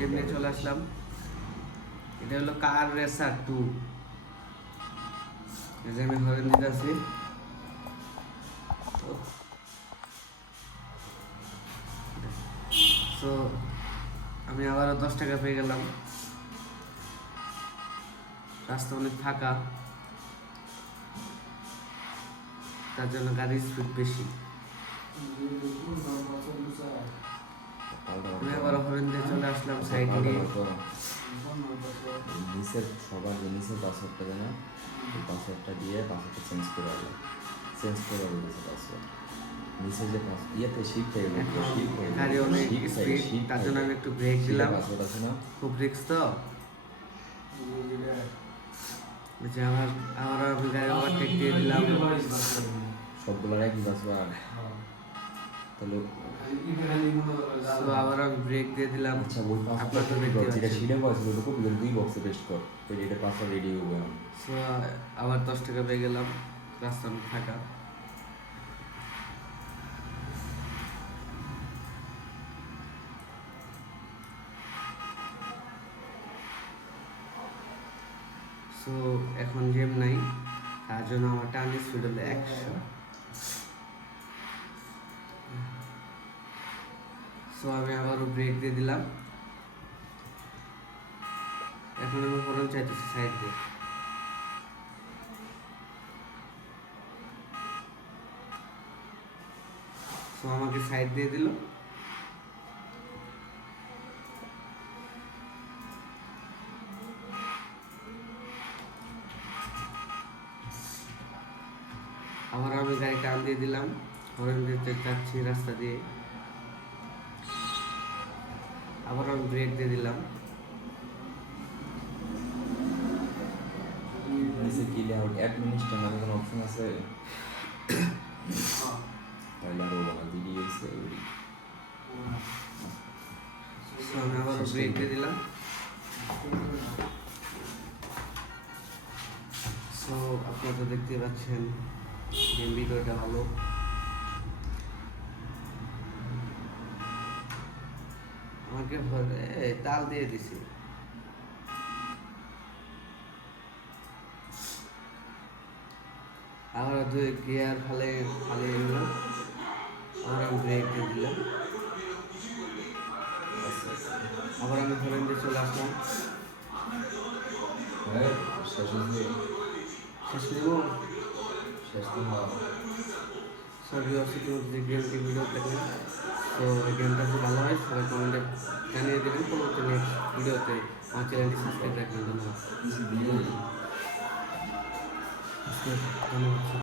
Game নিয়ে চলে আসলাম। এটা হলো কার রেসার 2। এই যে আমি হরেন দিতে আছি। তো আমি আবারও 10 টাকা পেয়ে গেলাম। রাস্তা অনেক ফাঁকা, তার জন্য গাড়ির স্পিড বেশি। আমি আবার হরেন দিয়ে চলে আসলাম সাইড নিয়ে। নিচের সবার নিচের পাসওয়ার্ডটা দেয় না, ওই পাসওয়ার্ডটা দিয়ে পাসওয়ার্ডটা চেঞ্জ করে আলো, চেঞ্জ করে আলো নিচে পাসওয়ার্ড। নিচে যে ইয়েতে শিফট হয়ে গেল, গাড়ি অনেক স্পিড, তার জন্য আমি একটু ব্রেক দিলাম। পাসওয়ার্ড আছে না, খুব রিস্ক তো। যে আমার আমি গাড়ি ওভারটেক দিয়ে দিলাম। সবগুলোর একই পাসওয়ার্ড। তাহলে আবার আমি ব্রেক দিয়ে দিলাম। আচ্ছা ওই পাসওয়ার্ডটা দেখতে পাচ্ছি, এটা শিলে পাসওয়ার্ড, ওটা কপি করে 2 বক্সে পেস্ট কর, তো এটা পাসওয়ার্ড রেডি হবে। সো আবার 10 টাকা পেয়ে গেলাম। রাস্তা অনেক ফাঁকা। সো এখন গেম নাই, তার জন্য আমার টার্ন স্পিড হলো 100। সো আমি আবারও ব্রেক দিয়ে দিলাম। এখন আমি হরন চাইতেছি সাইড দিয়ে। সো আমাকে সাইড দিয়ে দিল। আবার আমি গাড়ি টান দিয়ে দিলাম। হরেন দিতে যাচ্ছি রাস্তা দিয়ে। আবার আমি ব্রেক দিয়ে দিলাম। নিচে কি লেআউট অ্যাডমিনিস্ট্রেটর নামে কোনো অপশন আছে? তাহলে আরও ভালো দিদি গেছে ওই। সো আমি আবার ব্রেক দিয়ে দিলাম। সো আপনারা তো দেখতে পাচ্ছেন গেম ভিডিওটা ভালো। আমাকে তাল দিয়ে দিছি। আবার 2 গিয়ার ফালিয়ে নিলাম। আবার আমি ব্রেক দিয়ে দিলাম। আবার আমি হরেন দিয়ে চলে আসলাম। শেষ নেব। সবই অসুবিধা যে গেমটি ভিডিও দেখেন। তো এই গেমটা খুব ভালো হয়, সবাই কমেন্টে জানিয়ে দেবেন। পরবর্তী নেক্সট ভিডিওতে আমার চ্যানেলটি সাবস্ক্রাইব রাখবেন। ধন্যবাদ।